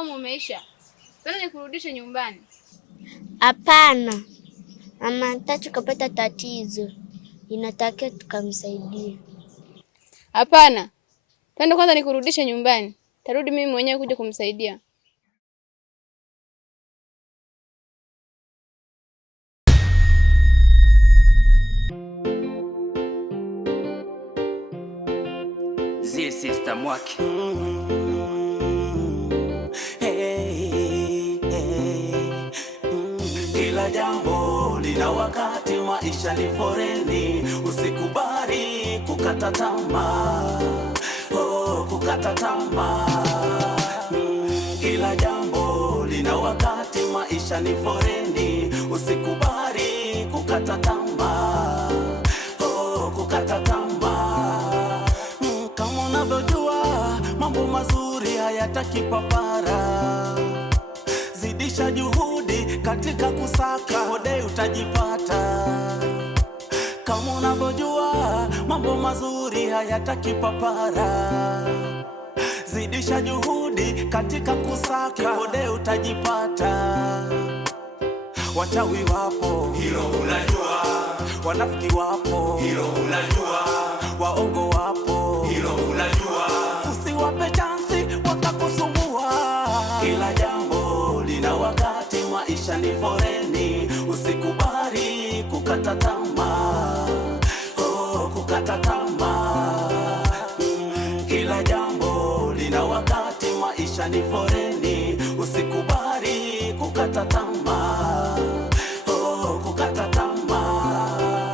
au umeisha? Twende nikurudishe nyumbani. Hapana. Mama Tatu kapata tatizo. Inatakiwa tukamsaidie. Hapana. Twende kwanza nikurudishe nyumbani. Tarudi mimi mwenyewe kuja kumsaidia. Zie sister Mwaki. Kila jambo lina wakati, maisha ni foreni, usikubali kukata tamaa. Kukata tamaa. Kila jambo lina wakati, maisha ni foreni, usikubali kukata tamaa. Kukata tamaa. Kama unavyojua mambo mazuri hayataki papara. Zidisha juhudi katika kusaka, hode utajipata. Kama unavyojua mambo mazuri hayataki papara. Zidisha juhudi katika kusaka, hode utajipata. Wachawi wapo, hilo unajua. Wanafiki wapo, hilo unajua. Waongo wapo, hilo unajua. Usiwape chansi watakusumbua. Kila jambo lina wakati, maisha ni foreni, usikubali kukata tamaa. Kukata tamaa. Kila jambo lina wakati, maisha ni foreni, usikubali kukata tamaa. Kukata tamaa.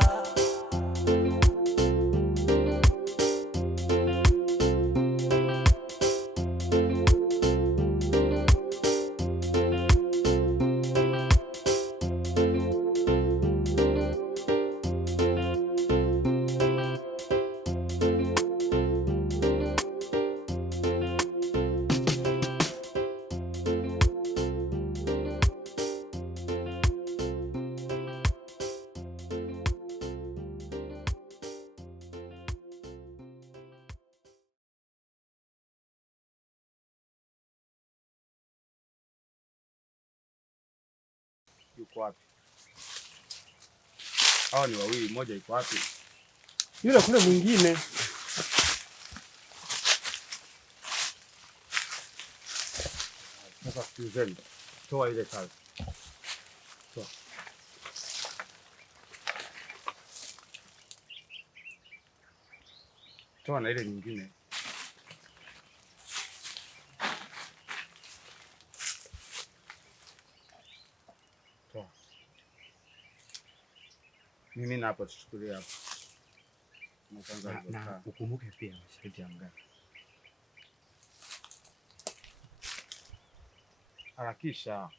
Yuko wapi? Hao ni wawili, mmoja yuko wapi? Yule kule mwingine. Sasa sikilizeni. Toa ile kazi. Toa. Toa na ile nyingine. Mimi na hapo tuchukulie hapo. Na ukumbuke pia masharti ya mganga. Harakisha.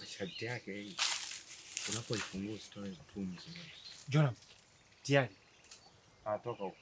Masharti yake hii. Unapoifungua usitoe pumzi. Jonam, tayari. Toka huko.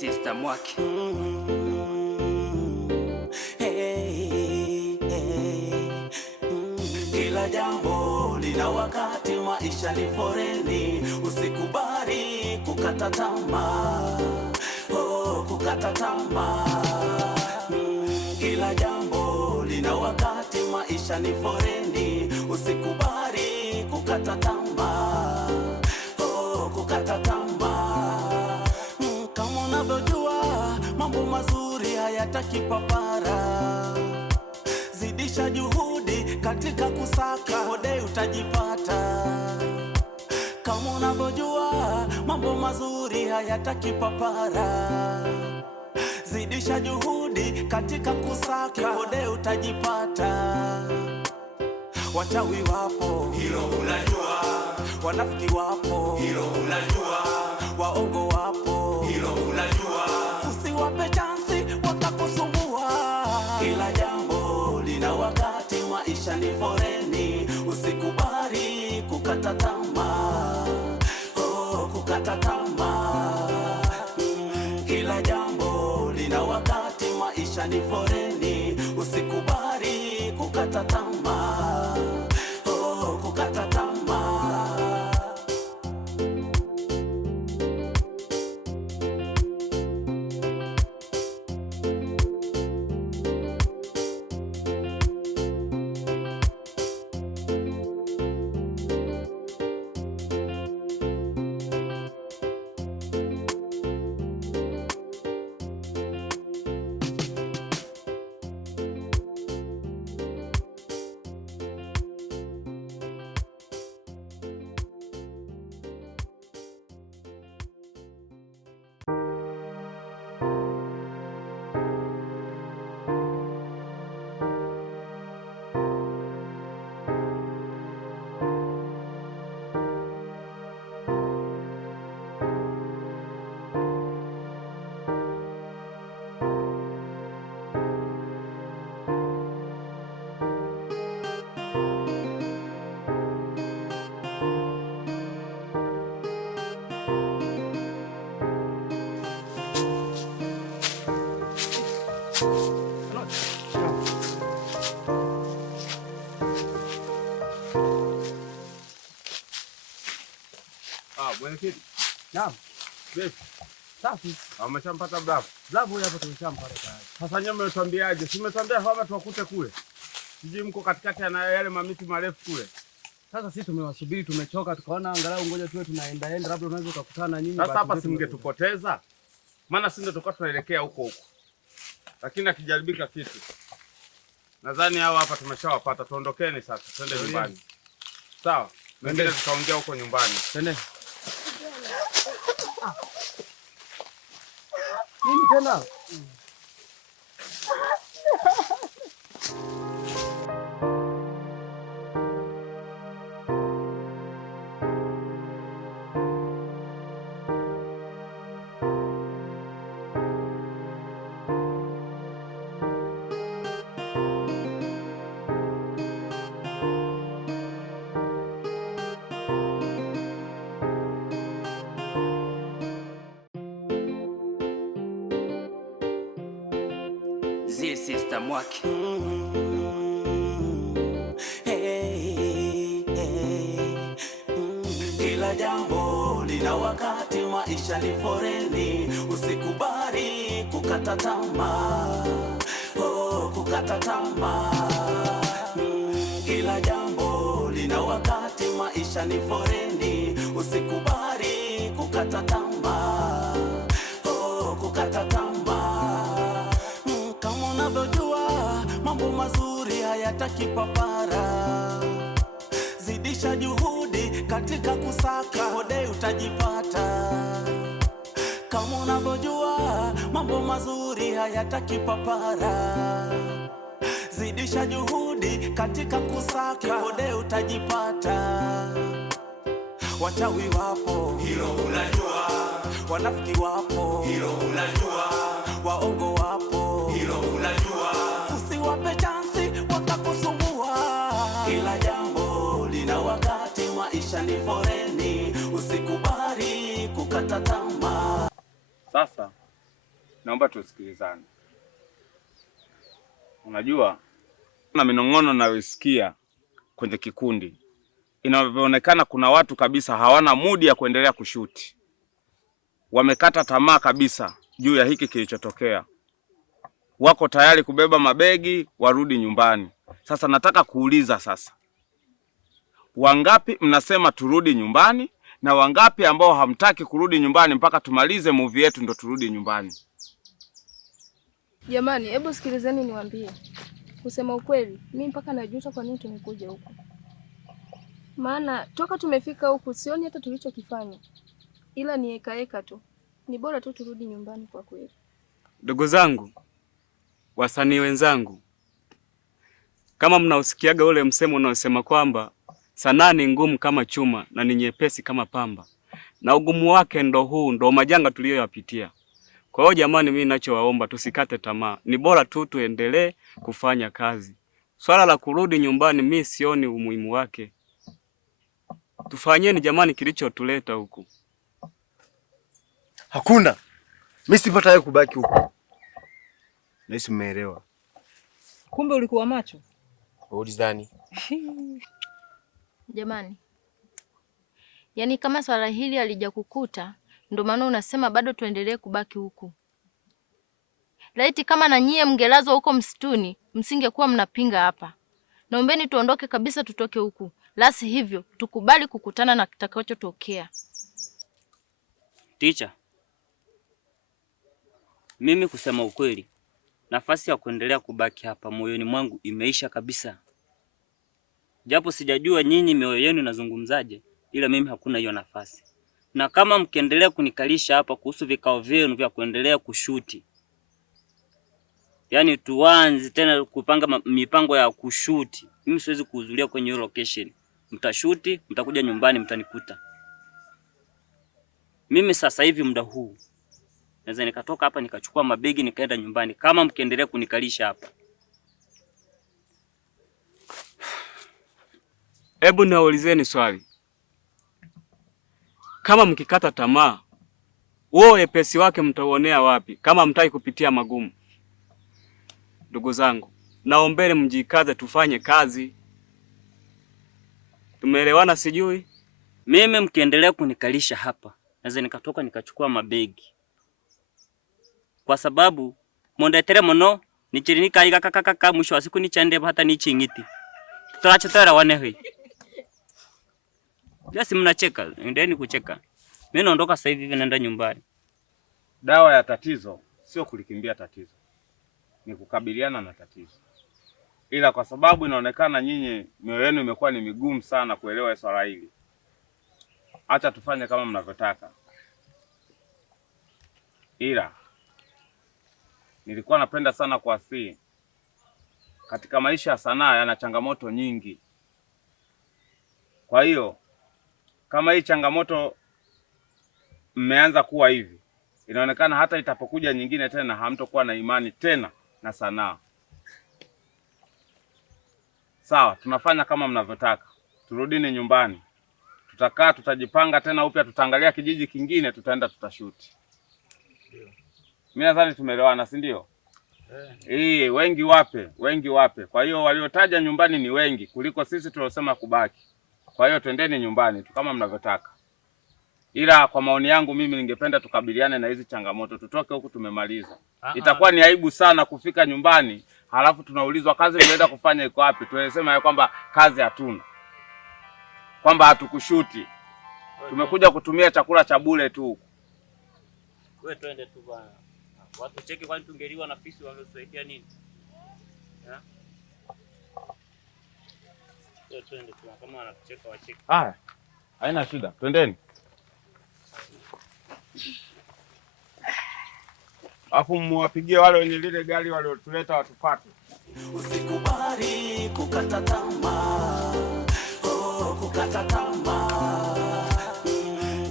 Sister Mwaki. Kila jambo lina wakati, maisha ni foreni, usikubali kukata tamaa. Kukata tamaa. Kila jambo lina wakati, maisha ni foreni, usikubali kukata tamaa. Kukata tamaa. Kama unavyojua mambo mazuri hayataki papara, zidisha juhudi katika kusaka, hode utajipata. Kama unavyojua mambo mazuri hayataki papara, zidisha juhudi katika kusaka, hode utajipata. Wachawi wapo, hilo unajua. Wanafiki wapo, hilo unajua. Waongo wapo, hilo unajua. Usiwape chansi watakusumbua. Kila jambo lina wakati, maisha ni foreni, usikubali kukata tamaa. Kukata tamaa. Kila jambo lina wakati, maisha ni foreni, usikubali kukata tamaa. Kukata tamaa. Mwenyekiti. Naam. Vipi? Safi. Umeshampata Blavu? Blavu hapo tumeshampata tayari. Sasa nyinyi mmetuambiaje? Si mmetuambia kwamba tuwakute kule. Sijui mko katikati ya yale mamiti marefu kule. Sasa sisi tumewasubiri, tumechoka, tukaona angalau ngoja tuwe tunaenda labda unaweza kukutana na nyinyi. Sasa hapa simngetupoteza. Maana sisi ndio tulikuwa tunaelekea huko. Lakini akijaribika kitu. Nadhani hao hapa tumeshawapata. Tuondokeni sasa, twende nyumbani. Sawa? Mengine tutaongea huko nyumbani. Twende. Nini tena? Sister Mwaki. Kila jambo lina wakati, maisha ni foreni, usikubali kukata tamaa. Kukata tamaa. maisha ni foreni, usikubali kukata tamaa, kukata tamaa. Kama unavyojua mambo mazuri hayataki papara, zidisha juhudi katika kusaka, hode utajipata. Kama unavyojua mambo mazuri hayataki papara, zidisha juhudi katika kusaka, hode utajipata. Wachawi wapo, hilo unajua. Wanafiki wapo, hilo unajua. Waongo wapo, hilo unajua. Usiwape chansi watakusumbua. Kila jambo lina wakati, maisha ni foreni, usikubali kukata tamaa. Sasa naomba tusikilizane. Unajua na minong'ono naisikia kwenye kikundi, inavyoonekana kuna watu kabisa hawana mudi ya kuendelea kushuti. Wamekata tamaa kabisa juu ya hiki kilichotokea. Wako tayari kubeba mabegi warudi nyumbani. Sasa nataka kuuliza sasa, wangapi mnasema turudi nyumbani na wangapi ambao hamtaki kurudi nyumbani mpaka tumalize movie yetu ndo turudi nyumbani? Jamani, hebu sikilizeni niwaambie. Kusema ukweli, mimi mpaka najuta kwa nini tumekuja huku. Maana toka tumefika huku sioni hata tulichokifanya. Ila ni eka tu. Ni bora tu turudi nyumbani kwa kweli. Ndugu zangu, wasanii wenzangu, kama mnausikiaga ule msemo unaosema kwamba sanaa ni ngumu kama chuma na ni nyepesi kama pamba, na ugumu wake ndo huu, ndo majanga tuliyoyapitia. Kwa hiyo jamani, mimi ninachowaomba tusikate tamaa. Ni bora tu tuendelee kufanya kazi. Swala la kurudi nyumbani mimi sioni umuhimu wake. Tufanyeni jamani kilichotuleta huku. Hakuna. Mimi sipata kubaki huku. Nahisi mmeelewa. Kumbe ulikuwa macho. Ulizani. Jamani, yaani kama swala hili halijakukuta ndio maana unasema bado tuendelee kubaki huku. Laiti kama na nyie mngelazwa huko msituni, msingekuwa mnapinga hapa. Naombeni tuondoke kabisa, tutoke huku. Lasi hivyo tukubali kukutana na kitakachotokea. Teacher, mimi kusema ukweli, nafasi ya kuendelea kubaki hapa moyoni mwangu imeisha kabisa. Japo sijajua nyinyi mioyo yenu inazungumzaje, ila mimi hakuna hiyo nafasi. Na kama mkiendelea kunikalisha hapa kuhusu vikao vyenu vya kuendelea kushuti, yani tuanze tena kupanga mipango ya kushuti, mimi siwezi kuhudhuria kwenye hiyo location. Mtashuti, mtakuja nyumbani mtanikuta. Mimi sasa hivi muda huu naweza nikatoka hapa nikachukua mabegi nikaenda nyumbani kama mkiendelea kunikalisha hapa. Hebu naulizeni swali. Kama mkikata tamaa, wao wepesi wake mtauonea wapi kama mtaki kupitia magumu? Ndugu zangu, naombeni mjikaze tufanye kazi. Tumeelewana sijui? Mimi mkiendelea kunikalisha hapa, naweza nikatoka nikachukua mabegi. Kwa sababu mondetere mono nichirinika ikakakaka mwisho wa siku nichande hata nichingiti. Tutachotara wanehe. Basi mnacheka, endeni kucheka. Mimi naondoka sasa hivi naenda nyumbani. Dawa ya tatizo sio kulikimbia tatizo, ni kukabiliana na tatizo. Ila kwa sababu inaonekana nyinyi mioyo yenu imekuwa ni migumu sana kuelewa swala hili, acha tufanye kama mnavyotaka. Ila nilikuwa napenda sana kuasihi, katika maisha ya sanaa yana changamoto nyingi. Kwa hiyo kama hii changamoto mmeanza kuwa hivi, inaonekana hata itapokuja nyingine tena hamtokuwa na imani tena na sanaa. Sawa, tunafanya kama mnavyotaka. Turudini nyumbani. Tutakaa, tutajipanga tena upya, tutaangalia kijiji kingine, tutaenda tutashuti. Mimi nadhani tumeelewana, si ndio? Wengi wape. Kwa hiyo waliotaja nyumbani ni wengi kuliko sisi tuliosema kubaki. Kwa hiyo twendeni nyumbani tu kama mnavyotaka. Ila kwa maoni yangu mimi ningependa tukabiliane na hizi changamoto. Tutoke huku tumemaliza. Itakuwa ni aibu sana kufika nyumbani halafu tunaulizwa kazi mnaenda kufanya iko wapi? Tunasema kwamba kazi hatuna. kwamba hatukushuti, tumekuja kutumia chakula cha bure tu. Wewe twende tu bwana. Watu cheki, kwani tungeliwa na fisi wangesaidia nini? Wewe twende tu, kama wanacheka wacheke. Haya, haina shida, twendeni. Alafu muwapigie wale wenye lile gari waliotuleta watupate. Usikubali kukata tamaa, kukata tamaa.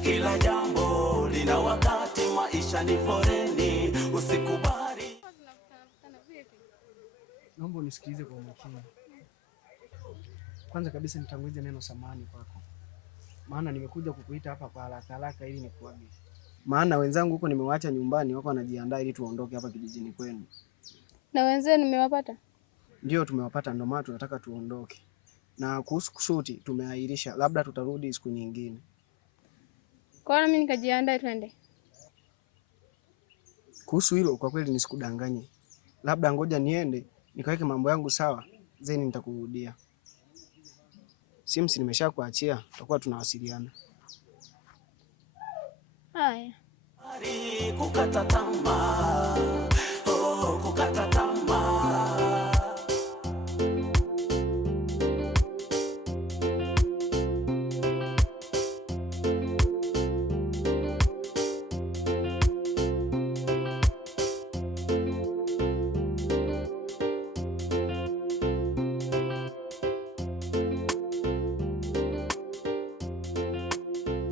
Kila jambo lina wakati, maisha ni foreni. Usikubali. Naomba unisikilize kwa makini. Kwanza kabisa nitangulize neno samahani kwako, maana nimekuja kukuita hapa kwa haraka haraka ili nikuage. Maana wenzangu huko nimewaacha nyumbani, wako wanajiandaa ili tuondoke hapa kijijini kwenu. Na wenzenu nimewapata? Ndio tumewapata, ndio maana tunataka tuondoke. Na kuhusu kushuti tumeahirisha, labda tutarudi siku nyingine. Kwa nini mimi nikajiandae twende? Kuhusu hilo kwa kweli nisikudanganye. Labda ngoja niende nikaweke mambo yangu sawa, zeni nitakurudia. Simu nimeshakuachia, tutakuwa tunawasiliana. Haya. Kukata tamaa, kukata tamaa.